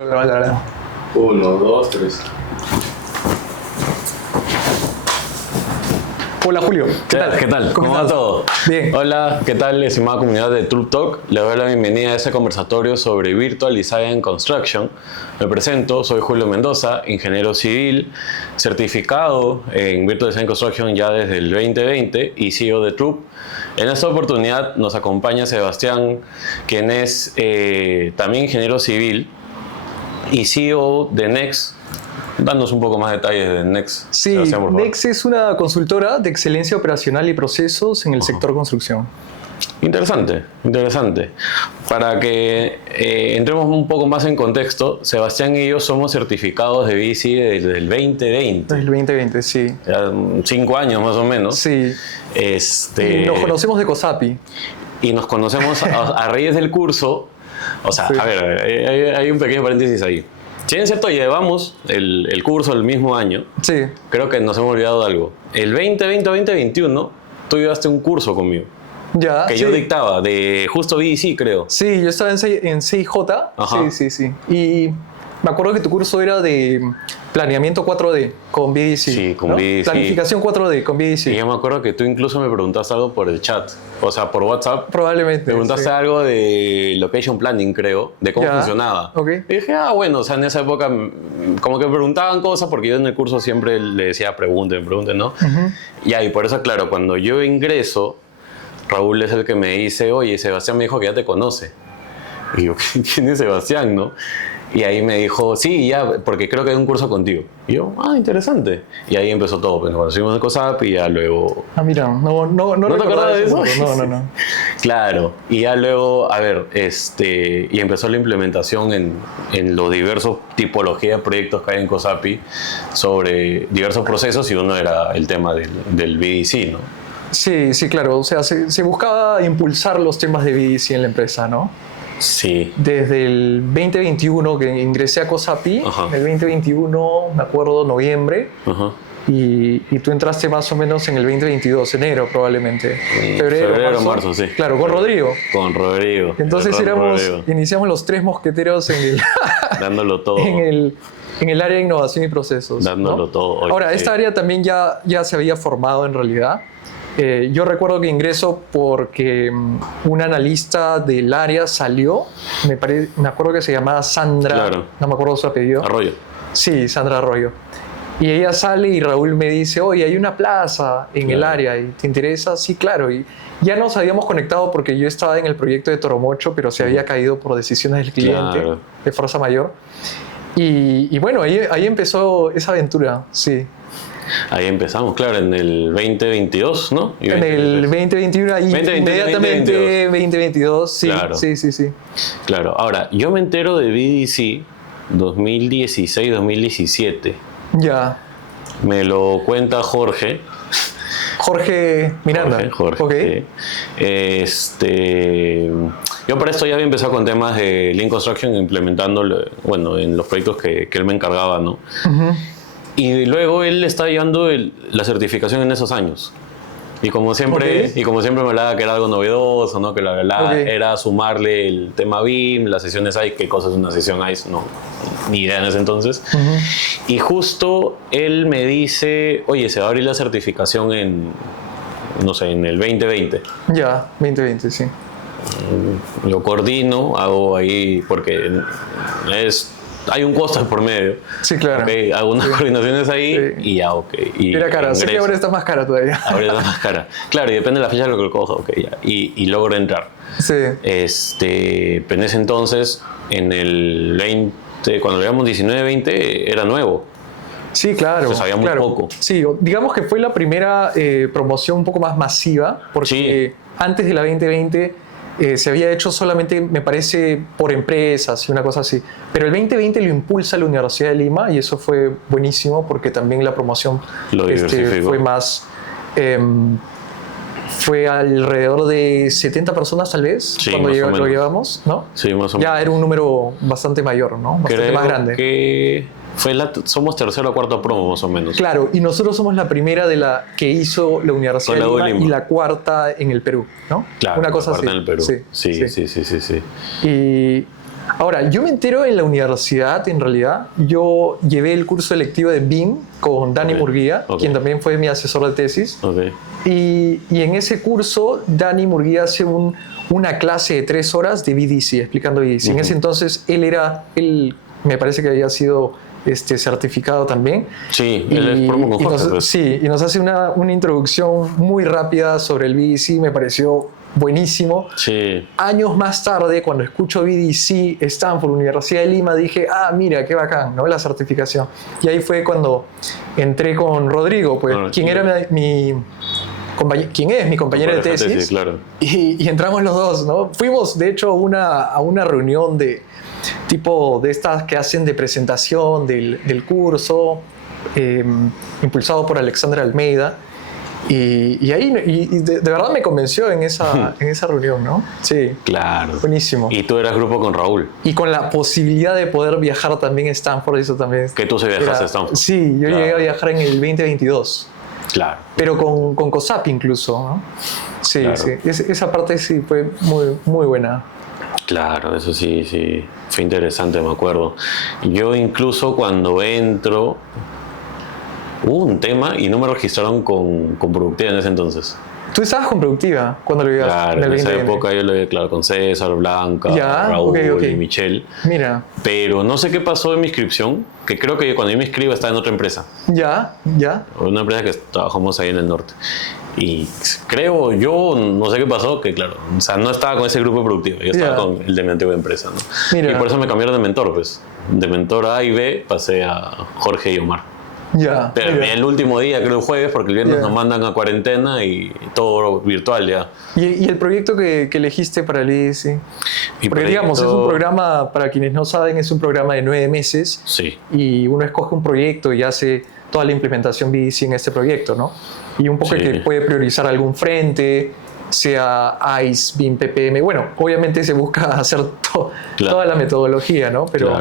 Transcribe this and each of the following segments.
Uno, dos, tres. Hola Julio, ¿Qué tal? ¿Cómo va estás? todo? Bien. Hola, ¿qué tal, estimada comunidad de Truth Talk? Les doy la bienvenida a este conversatorio sobre Virtual Design Construction. Me presento, soy Julio Mendoza, ingeniero civil, certificado en Virtual Design Construction ya desde el 2020 y CEO de Truth. En esta oportunidad nos acompaña Sebastián, quien es también ingeniero civil y CEO de Next. Danos un poco más detalles de Next. Sí, Sebastián, por favor. Next es una consultora de excelencia operacional y procesos en el sector construcción. Interesante. Para que entremos un poco más en contexto, Sebastián y yo somos certificados de BDC desde el 2020. Desde el 2020, sí. Ya 5 años más o menos. Sí. Y nos conocemos de COSAPI. Y nos conocemos a raíz del curso. O sea, Sí. a ver, hay un pequeño paréntesis ahí. Si bien es cierto, llevamos el curso el mismo año, Sí. creo que nos hemos olvidado de algo. El 2020-2021, tú llevaste un curso conmigo, Ya. que sí. yo dictaba, de justo BDC, creo. Sí, yo estaba en CIJ. Ajá. Sí. Y me acuerdo que tu curso era de planeamiento 4D con BDC. Sí, con ¿no? BDC. Planificación 4D con BDC. Y yo me acuerdo que tú incluso me preguntaste algo por el chat, o sea, por WhatsApp. Probablemente. Me preguntaste sí. algo de location planning, creo, de cómo Ya, funcionaba. ok. Y dije, bueno, o sea, en esa época como que me preguntaban cosas porque yo en el curso siempre le decía pregunten, ¿no? Y por eso, claro, cuando yo ingreso, Raúl es el que me dice, oye, Sebastián me dijo que ya te conoce. Y yo, ¿quién es Sebastián, no? Y ahí me dijo, sí, ya, porque creo que hay un curso contigo. Y yo, interesante. Y ahí empezó todo. Pues nos conocimos en COSAP y ya luego... Ah, mira, no te recordaba acordabas de ese eso? punto. No. Claro. Y ya luego, a ver, y empezó la implementación en los diversos tipologías de proyectos que hay en COSAPI sobre diversos procesos y uno era el tema del BDC, ¿no? Sí, claro. O sea, se buscaba impulsar los temas de BDC en la empresa, ¿no? Sí. Desde el 2021 que ingresé a COSAPI, Ajá. en el 2021, me acuerdo, noviembre, Ajá. y tú entraste más o menos en el 2022, enero probablemente. Febrero, marzo, sí. Claro, con Rodrigo. Con Rodrigo. Entonces Con Rodrigo. iniciamos los tres mosqueteros Dándolo todo. en el área de innovación y procesos. Dándolo ¿no? todo. Oye, Ahora, sí. esta área también ya se había formado en realidad. Yo recuerdo que ingreso porque un analista del área salió, me acuerdo que se llamaba Sandra, Claro. no me acuerdo su apellido. Arroyo. Sí, Sandra Arroyo. Y ella sale y Raúl me dice, oye, hay una plaza en el Claro. área y ¿te interesa? Sí, claro. Y ya nos habíamos conectado porque yo estaba en el proyecto de Toromocho, pero se había caído por decisiones del cliente, Claro. de fuerza mayor. Y bueno, ahí empezó esa aventura, sí. Ahí empezamos, claro, en el 2022, ¿no? Y En el 2021, ahí 2021, inmediatamente 2022, sí, Claro. sí. Claro, ahora, yo me entero de BDC 2016-2017. Ya. Me lo cuenta Jorge. Jorge Miranda. Jorge. Ok. Sí. Yo para esto ya había empezado con temas de Lean Construction, implementándolo, bueno, en los proyectos que él me encargaba, ¿no? Y luego él está llevando la certificación en esos años. Y como siempre, Ok. me hablaba que era algo novedoso, ¿no? Que la verdad Ok. era sumarle el tema BIM, las sesiones ICE, qué cosa es una sesión ICE, no, ni idea en ese entonces. Y justo él me dice, oye, se va a abrir la certificación en el 2020. Ya, 2020, sí. Lo coordino, hago ahí, porque hay un costo por medio. Sí, claro. Ok, hago unas coordinaciones ahí Sí. y ya, ok. Y Era cara, sé que ingreso. ahora está más cara todavía. Ahora está más cara. Claro, y depende de la fecha de lo que lo coja, ok, ya. Y logro entrar. Sí, Pero en ese entonces, en el 20, cuando éramos 19-20, era nuevo. sí, claro. Se sabía muy claro. poco. Sí, digamos que fue la primera promoción un poco más masiva, porque antes de la 2020 se había hecho solamente, me parece, por empresas y una cosa así. Pero el 2020 lo impulsa la Universidad de Lima y eso fue buenísimo porque también la promoción Lo diversificó. fue más... fue alrededor de 70 personas tal vez Sí, cuando más o lo menos. llevamos, ¿no? Sí, más o menos. Ya era un número bastante mayor, ¿no? Bastante Creo más grande. que somos tercera o cuarta promo, más o menos. Claro, y nosotros somos la primera de la que hizo la Universidad de Con la U de Lima Lima. y la cuarta en el Perú, ¿no? Claro, Una cosa aparte así. en el Perú. Sí. Sí. Y Ahora, yo me entero en la universidad, en realidad. Yo llevé el curso electivo de BIM con Dani Murguía, quien también fue mi asesor de tesis. Y en ese curso, Dani Murguía hace una clase de 3 horas de BDC, explicando BDC. En ese entonces, él me parece que había sido certificado también. Sí, él es promo con Jorge. Sí, y nos hace una introducción muy rápida sobre el BDC, me pareció buenísimo. Sí. Años más tarde, cuando escucho BDC, Stanford, Universidad de Lima, dije, mira, qué bacán, ¿no? La certificación. Y ahí fue cuando entré con Rodrigo, pues, quien es mi compañero de tesis. Claro. Y entramos los dos, ¿no? Fuimos, de hecho, a una reunión de estas que hacen de presentación del curso, impulsado por Alexandra Almeida. Y ahí de verdad me convenció en esa reunión, ¿no? Sí. Claro. Buenísimo. Y tú eras grupo con Raúl. Y con la posibilidad de poder viajar también a Stanford, eso también. Que tú se viajaste a Stanford. Sí, yo llegué a viajar en el 2022. Claro. Pero con COSAP incluso, ¿no? Sí, claro. Sí. Esa parte sí fue muy, muy buena. Claro, eso sí. Fue interesante, me acuerdo. Yo incluso cuando entro... Hubo un tema y no me registraron con Productiva en ese entonces. ¿Tú estabas con Productiva cuando lo llegaste? Claro, en esa época yo lo vi, claro, con César, Blanca, Raúl y Michelle. Mira. Pero no sé qué pasó en mi inscripción, que creo que cuando yo me inscribo estaba en otra empresa. Ya. Una empresa que trabajamos ahí en el norte. Y creo yo, no sé qué pasó, que claro, o sea, no estaba con ese grupo productivo, yo estaba con el de mi antigua empresa, ¿no? Mira. Y por eso me cambiaron de mentor, pues. De mentor A y B pasé a Jorge y Omar. Ya. Pero el último día, creo el jueves, porque el viernes nos mandan a cuarentena y todo virtual ya. ¿Y el proyecto que elegiste para el IDC? Porque digamos, es un programa, para quienes no saben, es un programa de 9 meses. Sí. Y uno escoge un proyecto y hace toda la implementación BDC en este proyecto, ¿no? Y un poco que puede priorizar algún frente, sea ICE, BIM, PPM. Bueno, obviamente se busca hacer toda la metodología, ¿no? Pero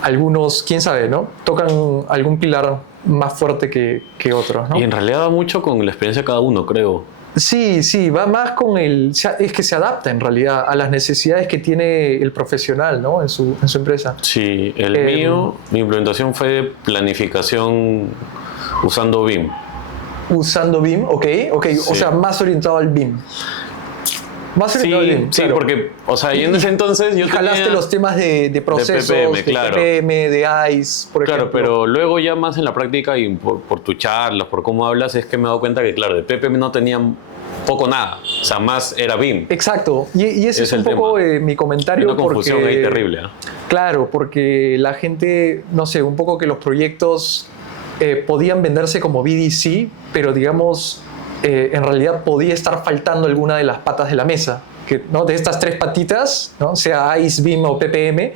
algunos, quién sabe, ¿no? Tocan algún pilar más fuerte que otros, ¿no? Y en realidad va mucho con la experiencia de cada uno, creo. Sí, va más con es que se adapta en realidad a las necesidades que tiene el profesional, ¿no? en su empresa. Sí, mi implementación fue planificación usando BIM. Usando BIM, ok, sí. O sea, más orientado al BIM. Sí, claro. Porque, o sea, y en ese entonces yo jalaste los temas de procesos, de PPM, de ICE, por ejemplo. Claro, pero luego ya más en la práctica y por tus charlas, por cómo hablas, es que me he dado cuenta que, claro, de PPM no tenía poco nada, o sea, más era BIM. Exacto, y ese es un poco mi comentario. Una confusión ahí terrible. Claro, porque la gente, no sé, un poco que los proyectos podían venderse como BDC, pero digamos... en realidad podía estar faltando alguna de las patas de la mesa, ¿no? De estas 3 patitas, ¿no? Sea ICE, BIM o PPM,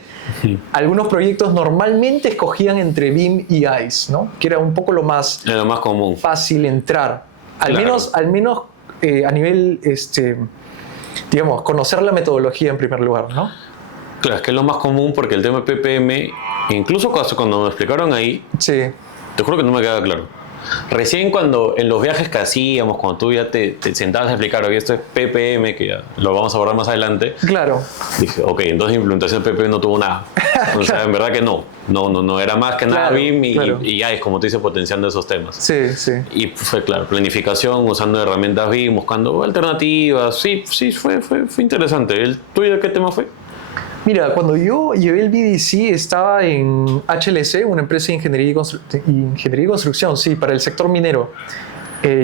algunos proyectos normalmente escogían entre BIM y ICE, ¿no? Que era un poco lo más común, fácil entrar, al menos a nivel, digamos, conocer la metodología en primer lugar, ¿no? Claro, es que es lo más común porque el tema de PPM, incluso cuando me explicaron ahí, te juro que no me quedaba claro. Recién cuando en los viajes que hacíamos, cuando tú ya te sentabas a explicar, oye, esto es PPM, que ya lo vamos a abordar más adelante. Claro. Dije, ok, entonces implementación de PPM no tuvo nada. O sea, en verdad que no, era más que nada BIM y ya es como te dice potenciando esos temas. Sí. Y fue claro, planificación, usando herramientas BIM, buscando alternativas. Sí, fue interesante. ¿El tuyo de qué tema fue? Mira, cuando yo llevé el BDC estaba en HLC, una empresa de ingeniería y construcción, sí, para el sector minero.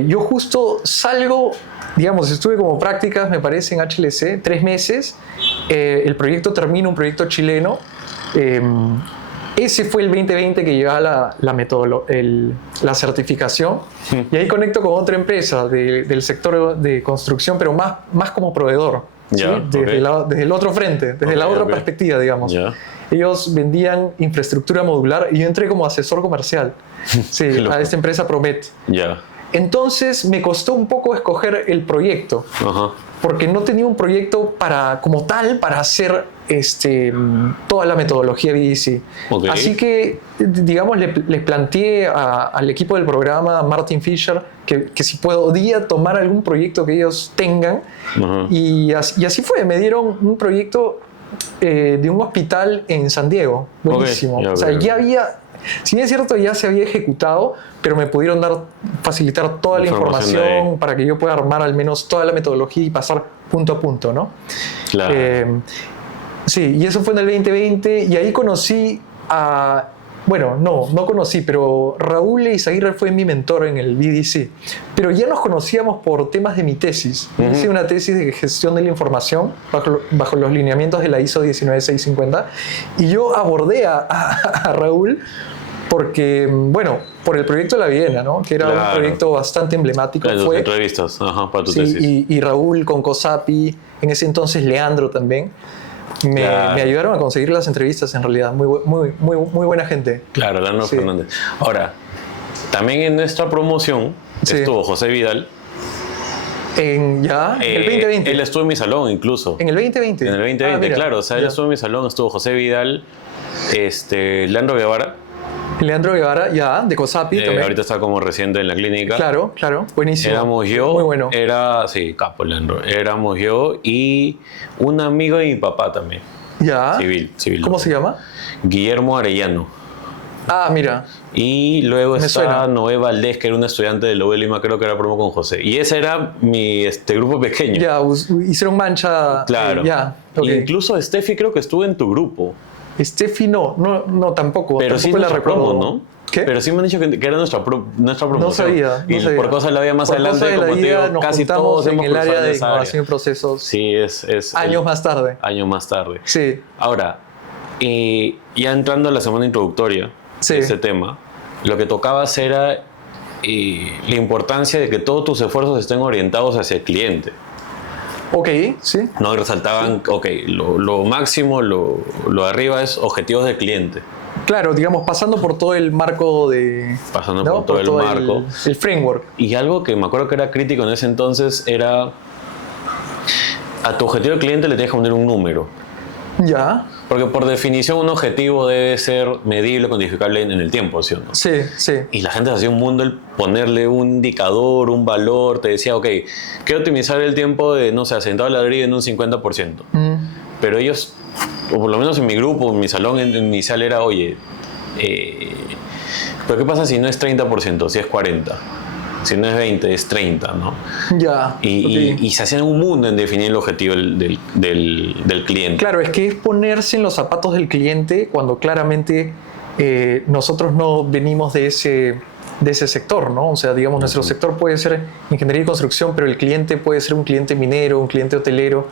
Yo justo salgo, digamos, estuve como prácticas, me parece, en HLC, 3 meses. El proyecto termina, un proyecto chileno. Ese fue el 2020 que llevaba la certificación. Y ahí conecto con otra empresa del sector de construcción, pero más como proveedor. ¿Sí? Desde el otro frente, desde la otra perspectiva, digamos. Ellos vendían infraestructura modular y yo entré como asesor comercial a esta empresa Promet. Entonces me costó un poco escoger el proyecto. porque no tenía un proyecto como tal para hacer toda la metodología BDC. Ok. Así que, digamos, les planteé al equipo del programa, Martin Fisher, que si podía tomar algún proyecto que ellos tengan. Ajá. Y así fue. Me dieron un proyecto de un hospital en San Diego. Buenísimo. Ok, ya O sea, veo. ya había... Si bien es cierto, ya se había ejecutado, pero me pudieron facilitar toda la información para que yo pueda armar al menos toda la metodología y pasar punto a punto, ¿no? Claro. Sí, y eso fue en el 2020 y ahí conocí a... Bueno, no conocí, pero Raúl Eizaguirre fue mi mentor en el BDC. Pero ya nos conocíamos por temas de mi tesis. Hice una tesis de gestión de la información bajo los lineamientos de la ISO 19650 y yo abordé a Raúl porque, bueno, por el proyecto de La Viena, ¿no? Que era un proyecto bastante emblemático. Claro, tus entrevistas, para tu tesis. Y Raúl con COSAPI, en ese entonces Leandro también. Me ayudaron a conseguir las entrevistas, en realidad. Muy buena gente. Claro, Leandro Fernández. Ahora, también en nuestra promoción estuvo José Vidal. En el 2020. Él estuvo en mi salón, incluso. ¿En el 2020? En el 2020, claro. O sea, él estuvo en mi salón, estuvo José Vidal, Leandro Guevara. Leandro Guevara, de COSAPI también. Ahorita está como reciente en la clínica. Claro, buenísimo. Éramos yo. Muy bueno. Capo Leandro. Éramos yo y un amigo de mi papá también. Civil. ¿Cómo se llama? Guillermo Arellano. Mira. Y luego Me está suena. Noé Valdés, que era un estudiante de la UB Lima, creo que era promo con José. Y ese era mi grupo pequeño. Hicieron mancha. Claro. Okay. Incluso Steffi creo que estuvo en tu grupo. Steffi no, tampoco. Pero tampoco sí la recuerdo. Promo, ¿no? ¿Qué? Pero sí me han dicho que era nuestra promoción. No sabía. Y por cosas de la vida más adelante, como te digo, nos casi juntamos todos en hemos el área cruzado de esa innovación y procesos. Sí, es años más tarde. Años más tarde. Sí. Ahora, ya entrando a la semana introductoria de este tema, lo que tocabas era la importancia de que todos tus esfuerzos estén orientados hacia el cliente. Ok, sí. No, y resaltaban, lo máximo, lo de arriba es objetivos del cliente. Claro, digamos, pasando por todo el marco de... Pasando por todo el marco. El framework. Y algo que me acuerdo que era crítico en ese entonces era... A tu objetivo del cliente le tienes que poner un número. Ya. Porque por definición un objetivo debe ser medible, cuantificable en el tiempo, ¿sí o no? Sí. Y la gente hacía un mundo el ponerle un indicador, un valor, te decía, quiero optimizar el tiempo de, no sé, sentado al ladrillo en un 50%. Pero ellos, o por lo menos en mi grupo, en mi salón inicial era, ¿pero qué pasa si no es 30%, si es 40%? Si no es 20, es 30, ¿no? Ya. Y se hacían un mundo en definir el objetivo del cliente. Claro, es que es ponerse en los zapatos del cliente cuando claramente nosotros no venimos de ese sector, ¿no? O sea, digamos, nuestro sector puede ser ingeniería y construcción, pero el cliente puede ser un cliente minero, un cliente hotelero,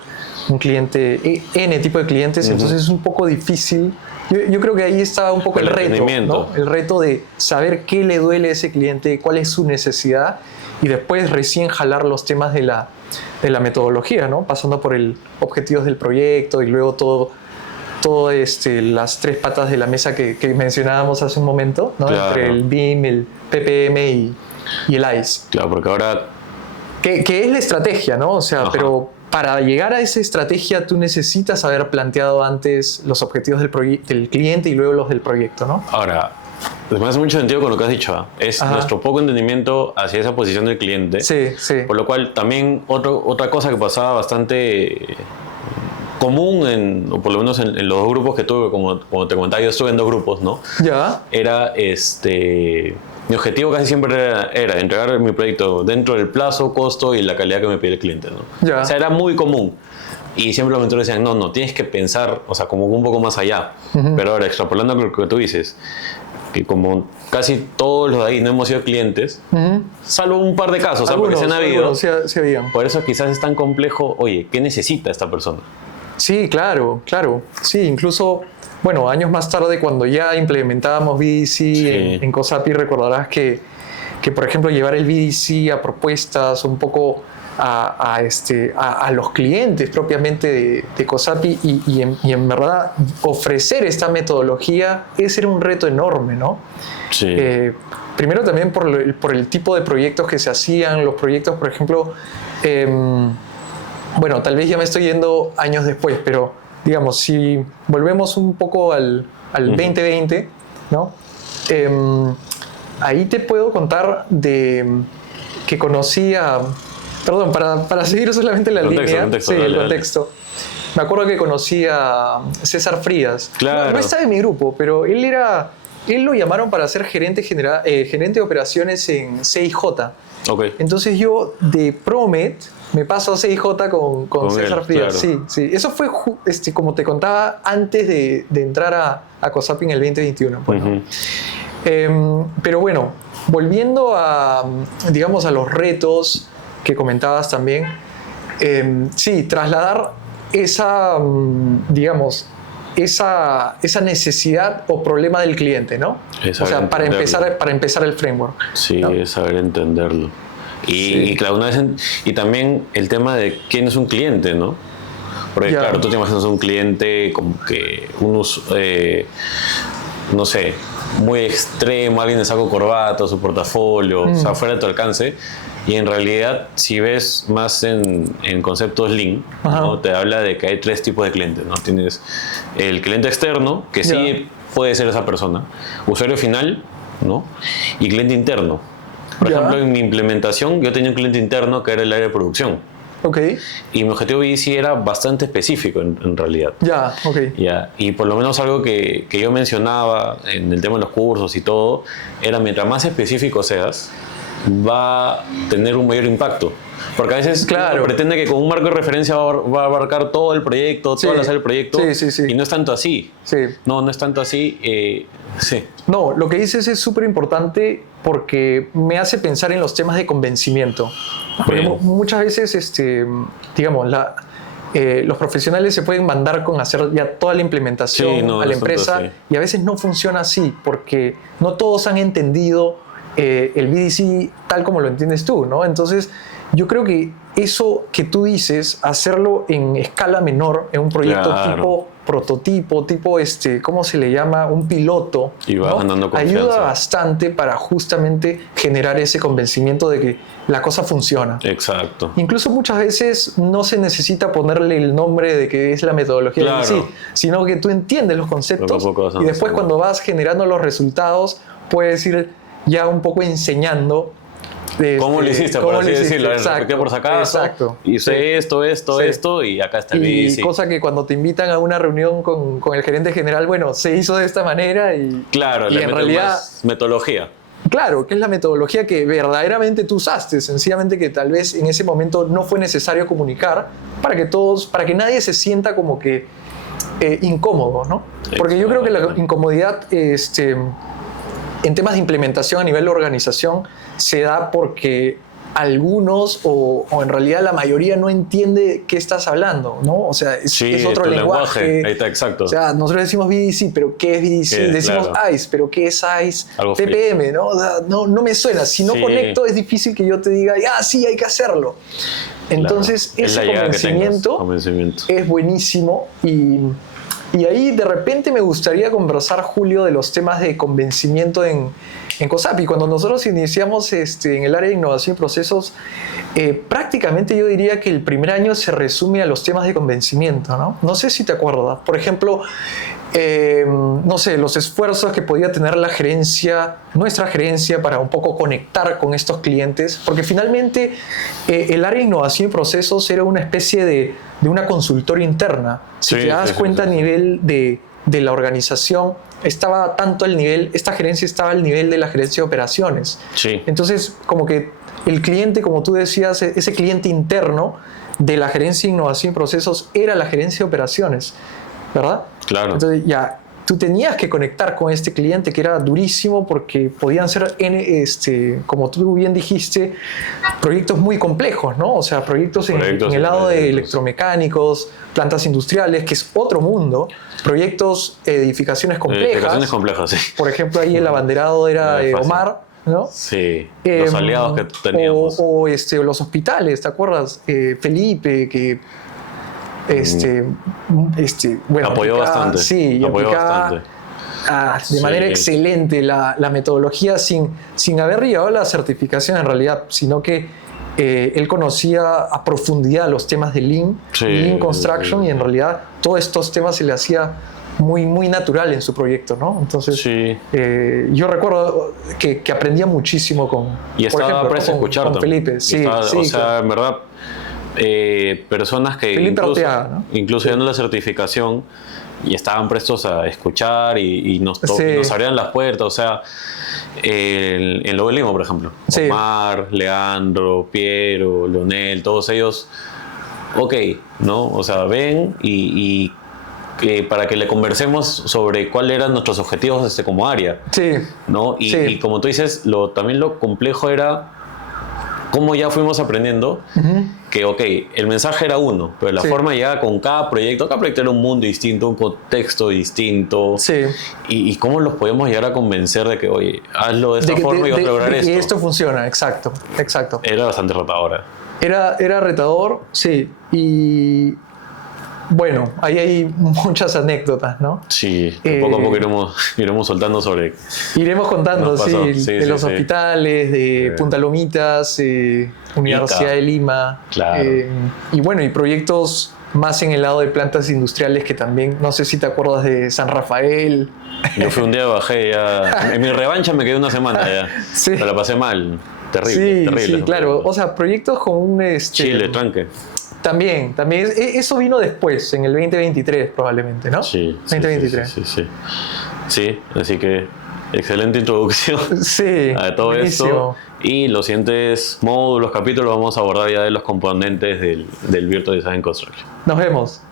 un cliente, N tipo de clientes, entonces es un poco difícil. Yo creo que ahí está un poco el reto, ¿no? El reto de saber qué le duele a ese cliente, cuál es su necesidad y después recién jalar los temas de la metodología, ¿no? Pasando por el objetivos del proyecto y luego todo las tres patas de la mesa que mencionábamos hace un momento, ¿no? Claro. Entre el BIM, el PPM y el ICE. Claro, porque ahora... Que es la estrategia, ¿no? O sea, pero para llegar a esa estrategia tú necesitas haber planteado antes los objetivos del cliente y luego los del proyecto, ¿no? Ahora, me hace mucho sentido con lo que has dicho. Es nuestro poco entendimiento hacia esa posición del cliente. Sí. Por lo cual, también otra cosa que pasaba bastante común, o por lo menos en los dos grupos que tuve, como te comentaba, yo estuve en dos grupos, ¿no? Ya. Era mi objetivo casi siempre era entregar mi proyecto dentro del plazo, costo y la calidad que me pide el cliente, ¿no? Ya. O sea, era muy común. Y siempre los mentores decían, no, tienes que pensar, o sea, como un poco más allá. Pero ahora, extrapolando lo que tú dices, que como casi todos los de ahí no hemos sido clientes, salvo un par de casos, porque se han habido. Sí habían. Por eso quizás es tan complejo, ¿qué necesita esta persona? Sí, claro. Sí, incluso... Bueno, años más tarde, cuando ya implementábamos BDC en COSAPI, recordarás que, por ejemplo, llevar el BDC a propuestas un poco a los clientes propiamente de COSAPI y en verdad ofrecer esta metodología, ese era un reto enorme, ¿no? Sí. Primero también por el tipo de proyectos que se hacían, los proyectos, por ejemplo... bueno, tal vez ya me estoy yendo años después, pero digamos, si volvemos un poco al 2020, ¿no? Ahí te puedo contar de que conocí a... Perdón, para seguir solamente la línea, el contexto. Me acuerdo que conocí a César Frías. Claro. No estaba en mi grupo, pero él lo llamaron para ser gerente de operaciones en CIJ. Okay. Entonces yo de Promet me paso a CIJ con César Frías. Claro. Sí. Eso fue, como te contaba, antes de entrar a COSAPI en el 2021. Bueno. Pero bueno, volviendo digamos, a los retos que comentabas también, sí, trasladar digamos, esa necesidad o problema del cliente, ¿no? O sea, para empezar el framework. Sí, ¿no? es saber entenderlo. Y claro, y también el tema de quién es un cliente, ¿no? Porque claro, tú te imaginas un cliente como que no sé, muy extremo, alguien de saco corbata, su portafolio, o sea, fuera de tu alcance. Y en realidad, si ves más en conceptos Lean, ¿no? Te habla de que hay 3 tipos de clientes, ¿no? Tienes el cliente externo, que sí puede ser esa persona, usuario final, ¿no? Y cliente interno. Por ejemplo, en mi implementación, yo tenía un cliente interno que era el área de producción. Okay. Y mi objetivo BDC era bastante específico en realidad. Y por lo menos algo que yo mencionaba en el tema de los cursos y todo, era mientras más específico seas, va a tener un mayor impacto. Porque a veces uno pretende que con un marco de referencia va a abarcar todo el proyecto, toda la sala del proyecto, y no es tanto así. No es tanto así. No, lo que dices es súper importante porque me hace pensar en los temas de convencimiento. Porque muchas veces, digamos, los profesionales se pueden mandar con hacer ya toda la implementación a la empresa y a veces no funciona así porque no todos han entendido el BDC tal como lo entiendes tú, ¿no? Entonces, yo creo que eso que tú dices, hacerlo en escala menor, en un proyecto tipo prototipo, tipo, ¿cómo se le llama? Un piloto, y vas ganando confianza. Ayuda bastante para justamente generar ese convencimiento de que la cosa funciona. Exacto. Incluso muchas veces no se necesita ponerle el nombre de que es la metodología del BDC, sino que tú entiendes los conceptos y después cuando vas generando los resultados, puedes ir ya un poco enseñando ¿cómo lo hiciste? Por así decirlo, repetí por si acaso, hice esto y acá está el BDC. Y cosa que cuando te invitan a una reunión con el gerente general, bueno, se hizo de esta manera y en realidad más metodología. Claro, que es la metodología que verdaderamente tú usaste, sencillamente que tal vez en ese momento no fue necesario comunicar para que nadie se sienta como que incómodo, ¿no? Porque yo creo que la incomodidad en temas de implementación a nivel de organización se da porque algunos o en realidad la mayoría no entiende qué estás hablando, ¿no? O sea, es otro lenguaje. Ahí está, exacto. O sea, nosotros decimos BDC, pero ¿qué es BDC? Decimos ICE, pero ¿qué es ICE? TPM, ¿no? O sea, no me suena. Si no conecto, es difícil que yo te diga, sí, hay que hacerlo. Entonces, ese convencimiento es buenísimo y ahí de repente me gustaría conversar, Julio, de los temas de convencimiento en COSAPI. Cuando nosotros iniciamos en el área de innovación y procesos, prácticamente yo diría que el primer año se resume a los temas de convencimiento, ¿no? No sé si te acuerdas. Por ejemplo, no sé, los esfuerzos que podía tener nuestra gerencia para un poco conectar con estos clientes, porque finalmente el área de innovación y procesos era una especie de una consultora interna. Si te das cuenta a nivel de la organización, estaba tanto el nivel, esta gerencia estaba al nivel de la gerencia de operaciones. Entonces, como que el cliente, como tú decías, ese cliente interno de la gerencia de innovación y procesos era la gerencia de operaciones, ¿verdad? Claro. Entonces ya tú tenías que conectar con este cliente que era durísimo porque podían ser, como tú bien dijiste, proyectos muy complejos, ¿no? O sea, proyectos en el lado de electromecánicos, plantas industriales, que es otro mundo, proyectos, edificaciones complejas. Edificaciones complejas, sí. Por ejemplo, ahí el abanderado era Omar, ¿no? Sí, los aliados que teníamos. O los hospitales, ¿te acuerdas? Felipe, que bueno, apoyó bastante. Sí, apoyó bastante. De manera excelente la metodología sin haber llegado a la certificación en realidad, sino que él conocía a profundidad los temas de Lean, Sí, Lean Construction, y en realidad todos estos temas se le hacía muy, muy natural en su proyecto, ¿no? Entonces, Sí. yo recuerdo que aprendía muchísimo con, Y por estaba ejemplo, presto a con escuchar también. Felipe. Y Sí, estaba, sí, o sea, claro. en verdad, personas que Felipe incluso, Arteaga, ¿no? incluso dando la certificación y estaban prestos a escuchar y nos Sí. nos abrían las puertas, o sea, en Lobo Limo, por ejemplo, Sí. Omar, Leandro, Piero, Leonel, todos ellos, ok, ¿no? O sea, ven y para que le conversemos sobre cuáles eran nuestros objetivos como área, Sí, ¿no? sí. Y como tú dices, también lo complejo era cómo ya fuimos aprendiendo que, ok, el mensaje era uno, pero la Sí. forma ya con cada proyecto era un mundo distinto, un contexto distinto. Sí. Y cómo los podemos llegar a convencer de que, oye, hazlo de esta forma y vas a lograr de esto. que esto funciona, exacto, exacto. Era bastante retadora. Era retador, sí, y bueno, ahí hay muchas anécdotas, ¿no? Sí, que poco a poco iremos soltando sobre... Iremos contando, Nos pasó. sí, Sí, de sí, los sí. hospitales, de Punta Lomitas, Universidad de Lima. Claro. Y bueno, y proyectos más en el lado de plantas industriales que también, no sé si te acuerdas de San Rafael. Yo fui un día, bajé ya... En mi revancha me quedé una semana ya. Sí. Me la pasé mal. Terrible, Sí, terrible. sí, claro. O sea, proyectos con un... Chile, tranque. También. Eso vino después, en el 2023 probablemente, ¿no? Sí. 2023. Sí. Sí, así que excelente introducción Sí, a todo buenísimo. esto. Y los siguientes módulos, capítulos, vamos a abordar ya de los componentes del Virtual Design Construction. Nos vemos.